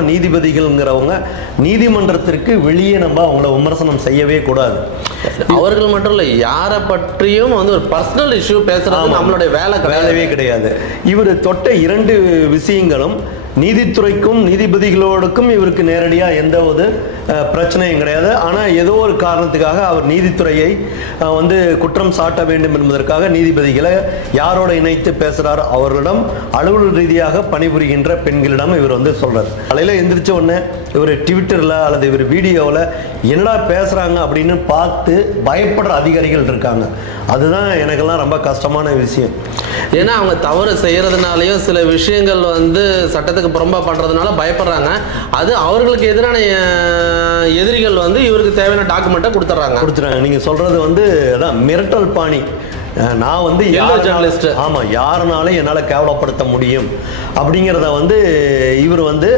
நீதிபதிகள்ங்கிறவங்க நீதிமன்றத்திற்கு வெளியே நம்ம அவங்கள விமர்சனம் செய்யவே கூடாது. அவர்கள் மட்டும் இல்லை, யாரை பற்றியும் வந்து ஒரு பர்சனல் இஷ்யூ பேசுறது நம்மளுடைய வேலையே கிடையாது. இவர் தொட்ட 2 விஷயங்களும் நீதித்துறைக்கும் நீதிபதிகளோடுக்கும் இவருக்கு நேரடியாக எந்த ஒரு பிரச்சனையும் கிடையாது. ஆனால் ஏதோ ஒரு காரணத்துக்காக அவர் நீதித்துறையை வந்து குற்றம் சாட்ட வேண்டும் என்பதற்காக நீதிபதிகளை யாரோட இணைத்து பேசுகிறார், அவர்களிடம் அலுவலக ரீதியாக பணிபுரிகின்ற பெண்களிடம் இவர் வந்து சொல்கிறார். காலையில் எந்திரிச்ச உடனே இவர் ட்விட்டரில் அல்லது இவர் வீடியோவில் என்னடா பேசுகிறாங்க அப்படின்னு பார்த்து பயப்படுற அதிகாரிகள் இருக்காங்க. அதுதான் எனக்கெல்லாம் ரொம்ப கஷ்டமான விஷயம். ஏன்னா அவங்க தவறு செய்கிறதுனாலையும் சில விஷயங்கள் வந்து சட்டத்துக்கு புறம்பா பண்ணுறதுனால பயப்படுறாங்க. அது அவர்களுக்கு எதிரான எதிரிகள் வந்து இவருக்கு தேவையான டாக்குமெண்ட்டை கொடுத்துட்றாங்க. நீங்கள் சொல்கிறது வந்து அதான் மிரட்டல் பாணி. நான் வந்து ஜேர்னலிஸ்ட், ஆமாம், யாருனாலும் என்னால் கேவலப்படுத்த முடியும் அப்படிங்கிறத வந்து இவர் வந்து